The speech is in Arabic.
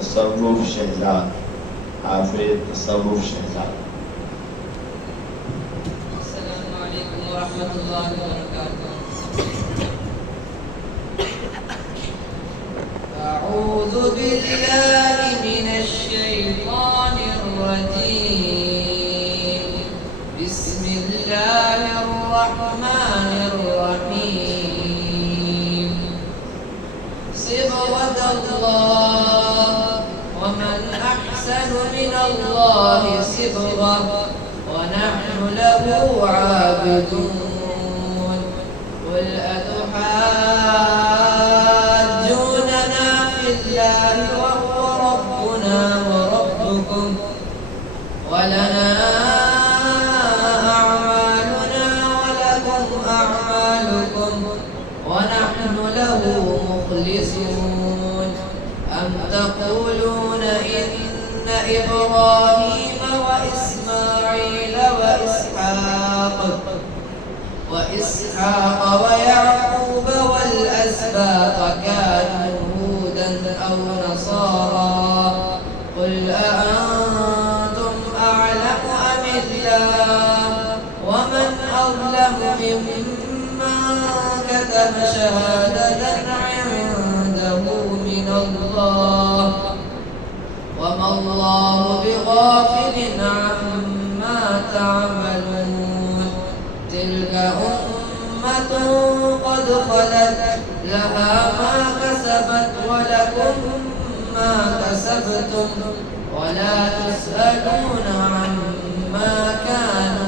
تصرف شهزاد. حافظ تصرف شهزاد. السلام عليكم ورحمة الله وبركاته. أعوذ بالله من الشيطان الرجيم. بسم الله الرحمن الرحيم. صبغة الله ومن أحسن من الله صبغة ونحن له عابدون. قل أتحاجوننا في الله وهو ربنا وربكم ولنا أعمالنا ولكم أعمالكم ونحن له مخلصون. أم تقولون إن إبراهيم وإسماعيل وإسحاق ويعقوب والأسباط كانوا هودا أو نصارى؟ قل أأنتم أعلم أم الله؟ ومن أظلم ممن كتم شهادة عنده من الله وما الله بغافل عما تعملون. تلك أمة قد خلت لها ما كسبت ولكم ما كسبتم ولا تسألون عما كانوا